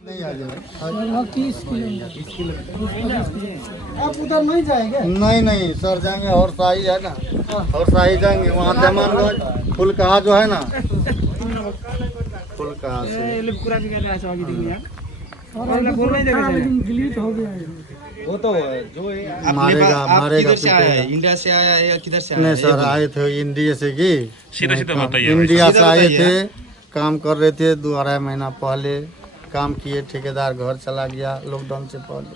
नहीं आ जाए 30 किलोमीटर। आप उधर नहीं जाएंगे? नहीं सर, जाएंगे और शाही है ना, और शाही जाएंगे वहाँ जमानगंज फुलकहा जो है ना, फुलकहा से वो तो जो मारेगा किधर से आया है, इंडिया से आया है या किधर से आया है? नहीं सर, आए थे इंडिया से की, सीधा बताइए। इंडिया से आए थे, काम कर रहे थे 2-2.5 महीना पहले काम किए, ठेकेदार घर चला गया लॉकडाउन से पहले।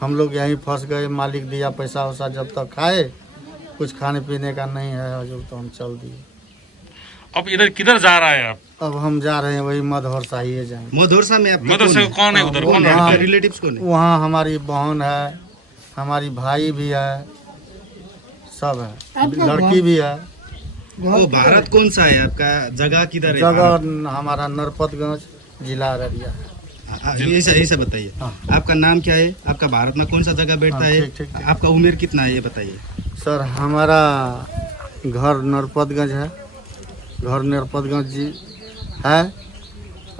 हम लोग यहीं फंस गए, मालिक दिया पैसा वैसा जब तक खाए, कुछ खाने पीने का नहीं है हजूर, तो हम चल दिए। अब इधर किधर जा रहा है आप? अब हम जा रहे हैं वही मधौर शाही जाएंगे। मधुरसा में आपका मधुर से कौन है उधर? कौन वहाँ- है? रिलेटिव्स कौन है? वहाँ हमारी बहन है, हमारी भाई भी है, सब है, लड़की भी है। वो भारत कौन सा है आपका? जगह किधर है? जगह हमारा नरपतगंज, जिला अररिया। ऐसा बताइए, हाँ। आपका नाम क्या है? आपका भारत में कौन सा जगह बैठता हाँ, है? ठीक। आपका उम्र कितना है ये बताइए। सर हमारा घर नरपतगंज है, घर नरपतगंज जी है,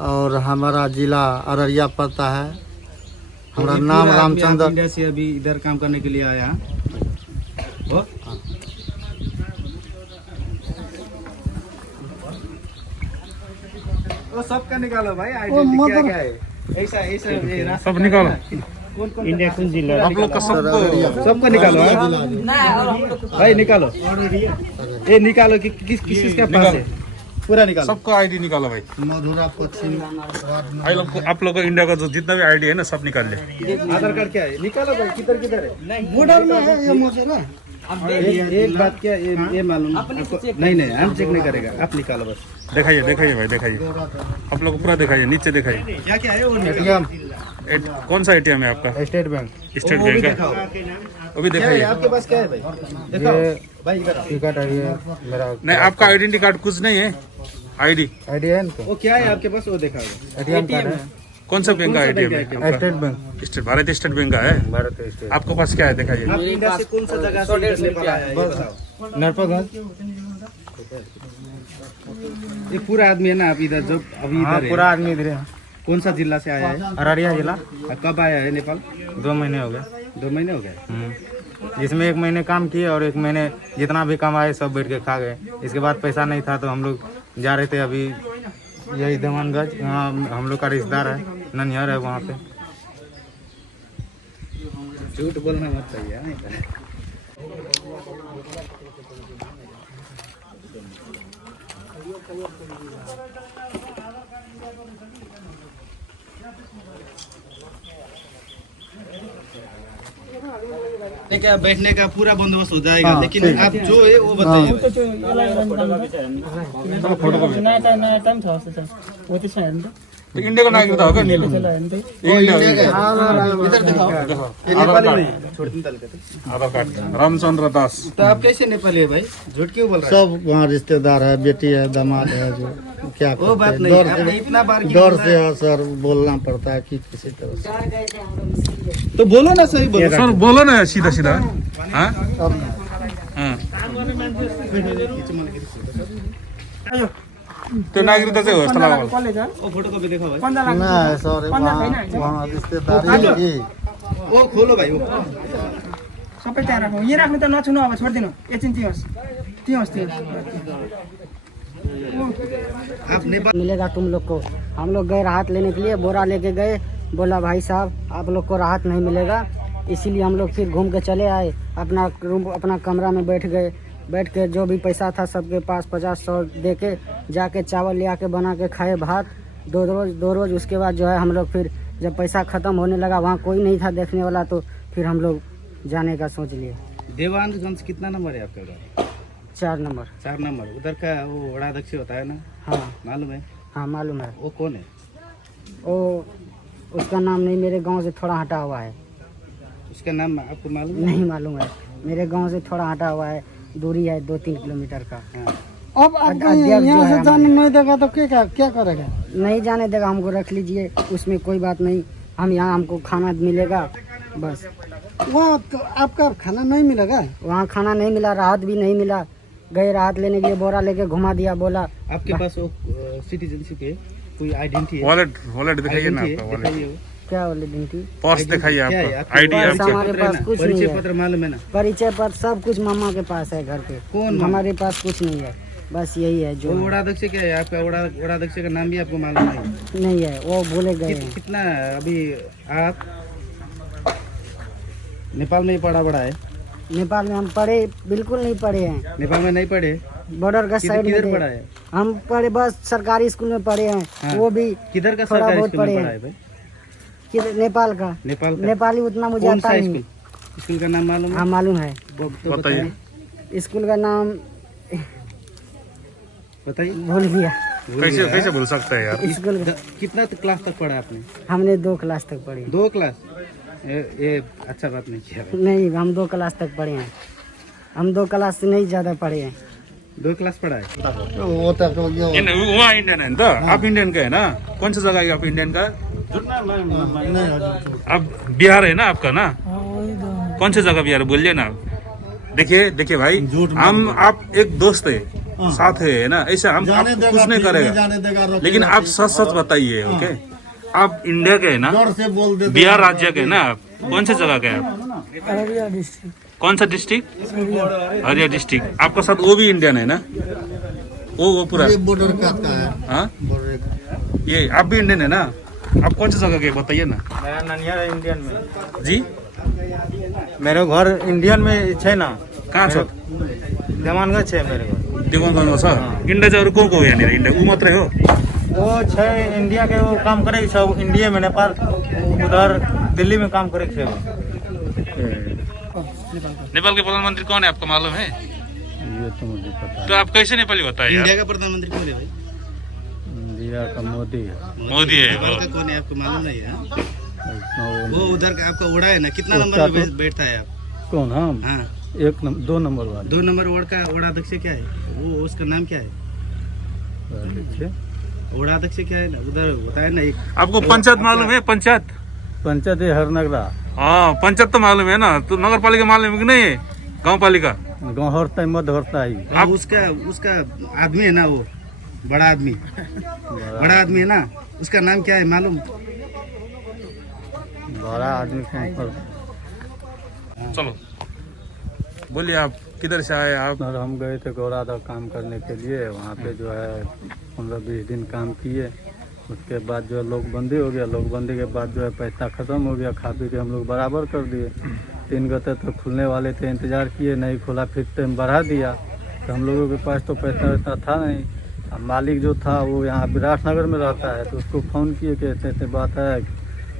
और हमारा जिला अररिया पड़ता है। हमारा तो ये नाम पूरा आदमी आप रामचंद्र। इंडिया से अभी इधर काम करने के लिए आया हाँ? वो वो सबका निकालो भाई, आइडेंटिटी क्या क्या है? ऐसा ऐसा ये रास्ता सब निकालो। कौन इंडिया कौन जिला? आप लोग का सबको सबको निकालो हाँ? भाई निकालो, ये निकालो कि किसका पास है, पूरा निकालो। सबको आईडी निकालो भाई। मधुरा पश्चिम आप लोग को इंडिया का जो जितना भी आईडी है ना सब निकाल ले। आधार कार्ड क्या है? निकालो भाई, किधर है? बॉर्डर में है ये मुझे ना। एक बात क्या ये मालूम आपको? नहीं हम चेक नहीं करेगा, आप निकालो बस। दिखाइए भाई, दिखाइए। आप लोग को पूरा दिखाइए, नीचे दिखाइए। क्या है वो? एटीएम, कौन सा एटीएम है आपका? State bank. स्टेट वो भी बैंक दिखाओ। का। वो भी क्या है दिखाइए। आपके पास? क्या है भाई? दिखाओ भाई, इधर आओ। टिकट है ये मेरा। नहीं, आपका आइडेंटिटी कार्ड कुछ नहीं है? आईडी आईडी है ना? वो क्या है आपके पास? वो दिखाओ। एटीएम कार्ड है। कौन सा बैंक का कौन सा आईडी बैंक है? है? State bank, state Bharat state bank का है। भारत स्टेट। आपके पास क्या है दिखाइए। आप इंडिया से कौन सा जगह से इधर नेपाल आया है, ये बताओ। नरपतगंज। ये पूरा आदमी है ना, आप इधर जब अभी हाँ, इधर है? पूरा आदमी इधर है। कौन सा जिला से आया है? अररिया जिला। कब आया है नेपाल? 2 महीने हो गए। 2 महीने हो गए। जिसमें 1 महीने काम किए और 1 महीने जितना भी कमाए सब बैठ के खा गए। इसके बाद पैसा नहीं था तो हम लोग जा रहे थे अभी यही दमनगंज, वहाँ हम लोग का रिश्तेदार है, ननिहर है वहाँ पे। झूठ बोलना मत चाहिए हाँ? क्या बैठने का पूरा बंदोबस्त हो जाएगा, हाँ, लेकिन ठीक। आप जो है वो बताइए। नयाँ टाइम छ जस्तो छ हो त्यो छ हेर्नु त तो इंडिया का नागरिकता होगा नीलू? हेर्नु त इधर दिखाओ, ये नेपाली नहीं है, छोड़ दिन तलके तो। आधार कार्ड रामचंद्र दास। तो आप कैसे नेपाली है भाई? झूठ क्यों बोल रहे हैं? सब वहाँ रिश्तेदार है, बेटी है, दामाद है, जो क्या वो बात करते नहीं हैं, है, आपने इतना बार क्यों डर बोला से है? है सर, बोलना पड़ता है कि किसी तरह से। तो बोलो ना, सही बोलो। सर बोलो ना सीधा सीधा। हाँ अब हाँ। तो नागरिकता चाहिँ हो जस्तो लाग्यो मलाई। कलेज वो फोटो कॉपी देखो भाई। 15 लाख नहीं सर, वहाँ रिश्तेदारी है कि वो खोलो भाई वो। सबै त्यहाँ राखौँ। यहाँ राख्नु त नछुनु, अब छोडिदिनु। एकछिन तिहोस् तिहोस् आप नेपाल मिलेगा तुम लोग को। हम लोग गए राहत लेने के लिए, बोरा लेके गए, बोला भाई साहब आप लोग को राहत नहीं मिलेगा, इसीलिए हम लोग फिर घूम के चले आए, अपना रूम अपना कमरा में बैठ गए। बैठ के जो भी पैसा था सबके पास 50-100 दे के जाके चावल ले आके बना के खाए भात दो रोज। उसके बाद जो है हम लोग फिर जब पैसा ख़त्म होने लगा, वहाँ कोई नहीं था देखने वाला, तो फिर हम लोग जाने का सोच लिए। देवानगंज कितना नंबर है आपका घर? 4 नंबर। 4 नंबर। उधर का वो वड़ाध्यक्ष होता है ना? हाँ मालूम है? हाँ मालूम है। वो कौन है? वो उसका नाम नहीं, मेरे गांव से थोड़ा हटा हुआ है। उसका नाम आपको मालूम है? नहीं मालूम है, मेरे गांव से थोड़ा हटा हुआ है, दूरी है 2-3 किलोमीटर का। हाँ। अब आपको यहाँ से जाने नहीं देगा तो क्या करेगा? नहीं जाने देगा, हमको रख लीजिए, उसमें कोई बात नहीं। हम यहाँ हमको खाना मिलेगा बस। वहाँ तो आपका खाना नहीं मिलेगा? वहाँ खाना नहीं मिला, राहत भी नहीं मिला। गए राहत लेने के लिए, बोरा लेके घुमा दिया, बोला आपके पास वो सिटीजनशिप है, कोई आइडेंटिटी है? वॉलेट दिखाइए ना आपका वॉलेट। दिखाइए वो। क्या आइडेंटिटी? पर्स दिखाइए क्या है? आपका आपके आईडी पास आपका। हमारे पास कुछ नहीं परिचय है। पत्र मालूम है ना? परिचय पत्र सब कुछ मामा के पास है घर पे। कौन? हमारे पास कुछ नहीं है, बस यही है जो वो है। वड़ाध्यक्ष क्या है आपका? वड़ाध्यक्ष का नाम भी आपको मालूम नहीं? नहीं है, वो बोले गए हैं। कितना अभी आप नेपाल में ही पढ़ा बड़ा है? नेपाल में हम पढ़े बिल्कुल नहीं पढ़े हैं, नेपाल में नहीं पढ़े? बॉर्डर का साइड में किधर थे। पढ़ा है? हम पढ़े बस सरकारी स्कूल में पढ़े हैं। हाँ। वो भी किधर का थोड़ा सरकारी बहुत स्कूल में पढ़े पढ़ा है हैं। भाई? नेपाल का। नेपाल का? नेपाली उतना मुझे कौन आता सा ही स्कूल? नहीं। स्कूल का नाम मालूम है? हाँ मालूम है। तो बताइए। स्कूल का नाम बताइए। भूल गया। कैसे कैसे भूल सकते हैं यार? स्कूल का कितना क्लास तक पढ़ा आपने? हमने 2 क्लास तक पढ़े हैं। 2 क्लास? ये अच्छा बात नहीं किया भाई। नहीं, हम 2 क्लास तक पढ़े हैं। हम 2 क्लास से नहीं ज्यादा पढ़े हैं। 2 क्लास पढ़ा है? वो तक वहाँ इंडियन है ना? आप इंडियन का है ना? कौन सा जगह है आप इंडियन का? अब बिहार है ना आपका ना? कौन सा जगह बिहार बोलिए ना। देखिए भाई, हम आप एक दोस्त है, साथ है ना, ऐसा हम आप कुछ नहीं करेगा, लेकिन आप सच बताइए। ओके, आप इंडिया के है ना? से बोल दे। बिहार राज्य के है ना? आप कौन से जगह के हैं आप? अररिया डिस्ट्रिक्ट। कौन सा डिस्ट्रिक्ट? अररिया डिस्ट्रिक्ट। आपका साथ वो भी इंडियन है ना? वो पूरा ये बॉर्डर का है। हाँ, बॉर्डर का। ये आप भी इंडियन है ना? आप कौन सा जगह के बताइए ना। मेरा ननियर है इंडियन में। जी, मेरे घर इंडियन में है ना? कहाँ छ? देवानगंज है मेरे घर। देवानगञ्जमा छ? इन्डिया चाहिँ अरू को यहाँनिर? इन्डिया ऊ मात्रै हो? वो है इंडिया के, वो काम करे सब इंडिया में, नेपाल उधर दिल्ली में काम करे थे। नेपाल के प्रधानमंत्री कौन है आपको मालूम है? ये तो मुझे पता तो आप कैसे नेपाली बताए यार? इंडिया का प्रधानमंत्री कौन है भाई? इंडिया का मोदी है। मोदी है नेपाल वो। का कौन है आपको मालूम नहीं है? उसमें वो उधर का आपका उड़ा है ना? कितना उसका नंबर पे तो- बैठता है आप? कौन? हम हाँ, 2 नंबर वाले। 2 नंबर वार्ड का वड़ाध्यक्ष क्या है? वो उसका नाम क्या है? देखिए, वड़ाध्यक्ष क्या है ना? उधर बताया ना एक। आपको पंचायत मालूम है? पंचायत? पंचायत है हरनगरा। हाँ, पंचायत तो मालूम है ना? तो नगर पालिका मालूम है कि नहीं है? गाँव पालिका? गाँव हरता है, मध्य हरता ही। अब उसका आदमी है ना, वो बड़ा आदमी है ना, उसका नाम क्या है मालूम? बड़ा आदमी कौन पर? चलो बोलिए, आप किधर से आए आप? और हम गए थे गौरादा काम करने के लिए। वहाँ पे जो है 15-20 दिन काम किए। उसके बाद जो है लोकबंदी हो गया। लोकबंदी के बाद जो है पैसा ख़त्म हो गया। खा पी के हम लोग बराबर कर दिए। 3 गते तो खुलने वाले थे, इंतज़ार किए, नहीं खुला, फिर टाइम बढ़ा दिया। तो हम लोगों के पास तो पैसा वैसा था नहीं। अब मालिक जो था वो यहाँ विराटनगर में रहता है, तो उसको फ़ोन किए कि ऐसे बात है।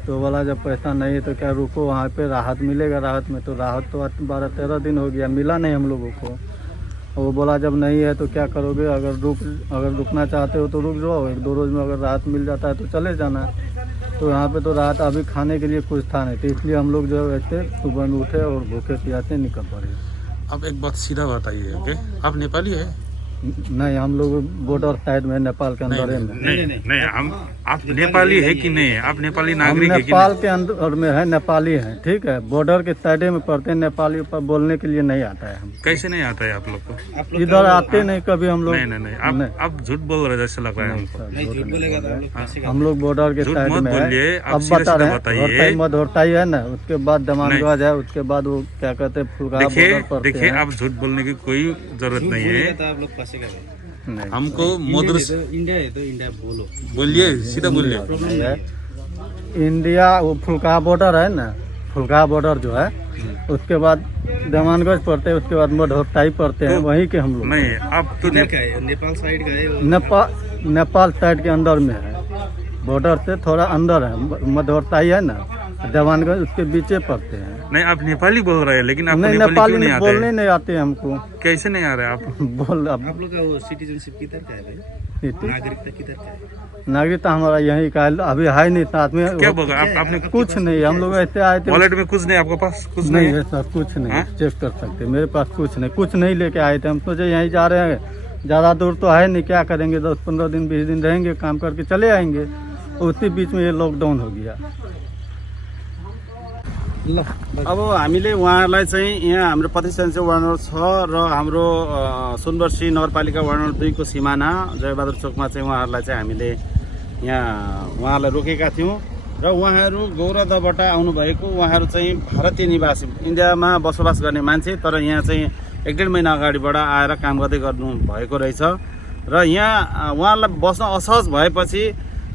तो बोला जब पैसा नहीं है तो क्या रुको, वहाँ पे राहत मिलेगा। राहत में तो राहत तो 12-13 दिन हो गया, मिला नहीं हम लोगों को। वो बोला जब नहीं है तो क्या करोगे, अगर रुकना चाहते हो तो रुक जाओ, 1-2 रोज़ में अगर राहत मिल जाता है तो चले जाना। तो यहाँ पे तो राहत अभी खाने के लिए कुछ था नहीं, तो इसलिए हम लोग जो है सुबह में उठे और भूखे प्यासे निकल पड़े। अब एक बात सीधा बताइए, ओके? आप नेपाली है? नहीं, हम लोग बॉर्डर साइड में नेपाल के अंदर है। नहीं, हम आप नेपाली है कि नहीं है? आप नेपाली हम नागरिक है कि नेपाल नहीं? के अंदर में है, नेपाली हैं, ठीक है। बॉर्डर के साइड में पड़ते हैं, नेपाली पर बोलने के लिए नहीं आता है। हम कैसे नहीं आता है आप लोग को? इधर आते नहीं कभी हम लोग। नहीं, आप झूठ बोल रहे जैसे लग रहा है हमको। नहीं, झूठ बोलेगा तो हम लोग फंसेगा। हम लोग बॉर्डर के झूठ साइड मत में बोलिए, है। आप अब सीधे बता सीधे रहे हैं, बताइए। मधोरताई है ना, उसके बाद दमानगंज है, उसके बाद वो क्या कहते हैं फुलगा बॉर्डर पड़ते देखिए, हैं। आप झूठ बोलने की कोई जरूरत नहीं बोलेगा है। तो आप लोग फंसेगा। नहीं, हमको मधुर इंडिया है तो इंडिया बोलो। बोलिए, सीधा बोलिए। नहीं है। इंडिया वो फुलका बॉर्डर है ना, फुलका बॉर्डर जो है, उसके बाद देवानगंज पड़ते हैं, उसके बाद मधोटाई पड़ते हैं, वहीं के हम लोग। नहीं आप तो किधर का है? नेपाल साइड का है? नेपाल साइड के अंदर में है, बॉर्डर से थोड़ा अंदर है। मधोटाई है ना, देवानगंज, उसके बीचे पड़ते हैं। नहीं आप नेपाली बोल रहे हैं, लेकिन आपको नहीं, नेपाली क्यों नहीं नेपाली आते बोलने हैं? नहीं आते हमको। कैसे नहीं आ रहे आप? बोल अब आप लोग का वो सिटीजनशिप किधर का है भाई? नागरिकता किधर का है? नागरिकता हमारा यहीं का है, अभी है नहीं साथ में। क्या बोल आपने कुछ नहीं, हम लोग ऐसे आए थे। वॉलेट में कुछ नहीं आपके पास? कुछ नहीं नहीं है सर, कुछ नहीं, हाँ? चेक कर सकते। मेरे पास कुछ नहीं लेके आए थे। हम सोचे यहीं जा रहे हैं, ज़्यादा दूर तो है नहीं, क्या करेंगे, 10-15 दिन 20 दिन रहेंगे, काम करके चले आएंगे। उसी बीच में ये लॉकडाउन हो गया। अब हामीले उहाँहरूलाई चाहिँ यहाँ हाम्रो प्रतिष्ठान चाहिँ वार्ड नम्बर 6 र हाम्रो सुनवर्सी नगरपालिका वार्ड नम्बर 2 को सिमाना जयबहादुर चोकमा चाहिँ उहाँहरूलाई चाहिँ हामीले यहाँ उहाँहरूलाई रोकेका थियौँ र उहाँहरू गौरदबाट आउनुभएको। उहाँहरू चाहिँ भारतीय निवासी, इन्डियामा बसोबास गर्ने मान्छे, तर यहाँ चाहिँ 1-1.5 महिना अगाडिबाट आएर काम गर्दै गर्नु भएको रहेछ र यहाँ उहाँलाई बस्न असहज भएपछि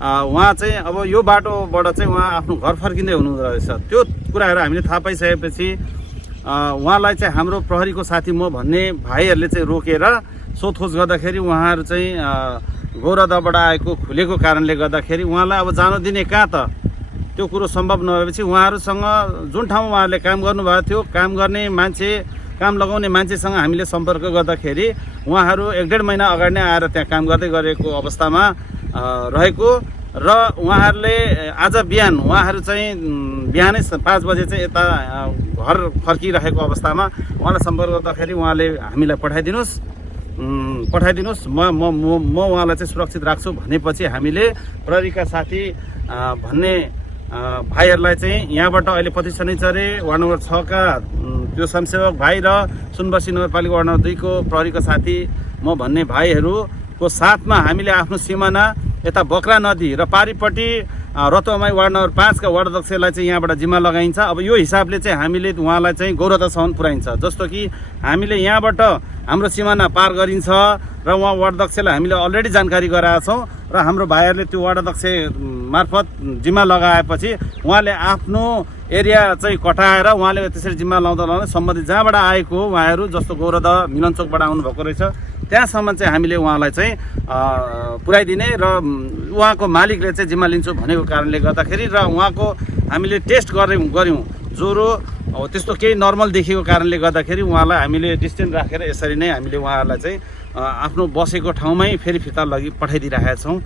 उहाँ चाहिँ अब यो बाटोबाट चाहिँ उहाँ आफ्नो घर फर्किँदै हुनुहुँदो रहेछ। त्यो कुराहरू हामीले थाहा पाइसकेपछि उहाँलाई चाहिँ हाम्रो प्रहरीको साथी म भन्ने भाइहरूले चाहिँ रोकेर सोधखोज गर्दाखेरि उहाँहरू चाहिँ गौरदबाट आएको खुलेको कारणले गर्दाखेरि उहाँलाई अब जान दिने कहाँ त, त्यो कुरो सम्भव नभएपछि उहाँहरूसँग जुन ठाउँमा उहाँहरूले काम गर्नुभएको थियो, काम गर्ने मान्छे, काम लगाउने मान्छेसँग हामीले सम्पर्क गर्दाखेरि उहाँहरू 1-1.5 महिना अगाडि नै आएर त्यहाँ काम गर्दै गरेको अवस्थामा रहेको र उहाँहरूले आज बिहान उहाँहरू चाहिँ बिहानै 5 बजे चाहिँ यता घर फर्किरहेको अवस्थामा उहाँलाई सम्पर्क गर्दाखेरि उहाँले हामीलाई पठाइदिनुहोस्, म उहाँलाई चाहिँ सुरक्षित राख्छु भनेपछि हामीले प्रहरीका साथी भन्ने भाइहरूलाई चाहिँ यहाँबाट अहिले प्रतिष्ठानीचरे वार्ड नम्बर 6 का त्यो स्वयंसेवक भाइ र सुनवर्सी नगरपालिका वार्ड नम्बर 2 को प्रहरीका साथी म भन्ने भाइहरूको साथमा हामीले आफ्नो सिमाना यता बक्रा नदी र पारिपट्टि रतुवामाई वार्ड नम्बर 5 का वार्ड अध्यक्षलाई चाहिँ यहाँबाट जिम्मा लगाइन्छ। अब यो हिसाबले चाहिँ हामीले उहाँलाई चाहिँ गौरवतासम्म पुर्याइन्छ। जस्तो कि हामीले यहाँबाट हाम्रो सिमाना पार गरिन्छ र उहाँ वार्ड अध्यक्षलाई हामीले अलरेडी जानकारी गराएका छौँ र हाम्रो भाइहरूले त्यो वार्ड अध्यक्ष मार्फत जिम्मा लगाएपछि उहाँले आफ्नो एरिया चाहिँ कटाएर उहाँले त्यसरी जिम्मा लाउँदा सम्बन्धित जहाँबाट आएको उहाँहरू, जस्तो गौरद मिलनचोकबाट आउनुभएको रहेछ, त्यहाँसम्म चाहिँ हामीले उहाँलाई चाहिँ पुर्याइदिने र उहाँको मालिकले चाहिँ जिम्मा लिन्छु भनेको कारणले गर्दाखेरि र उहाँको हामीले टेस्ट गऱ्यौँ ज्वरो त्यस्तो केही नर्मल देखेको कारणले गर्दाखेरि उहाँलाई हामीले डिस्टेन्स राखेर यसरी नै हामीले उहाँहरूलाई चाहिँ आफ्नो बसेको ठाउँमै फेरि फिर्ता लगी पठाइदिइरहेका छौँ।